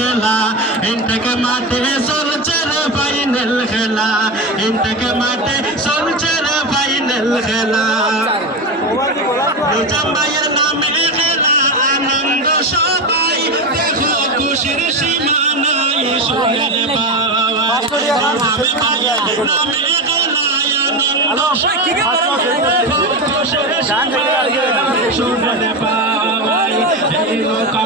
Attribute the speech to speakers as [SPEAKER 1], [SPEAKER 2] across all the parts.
[SPEAKER 1] খেলা ইন্টাকে মাঠে চলছে রে ফাইনাল খেলা ইন্টাকে মাঠে চলছে রে ফাইনাল খেলা নিজাম ভাইয়ের নামে খেলা আনন্দ সবাই দেখো খুশির সীমা নাই সোহেল বাবা নামে খেলা আনন্দ সবাই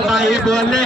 [SPEAKER 1] সবাই বলে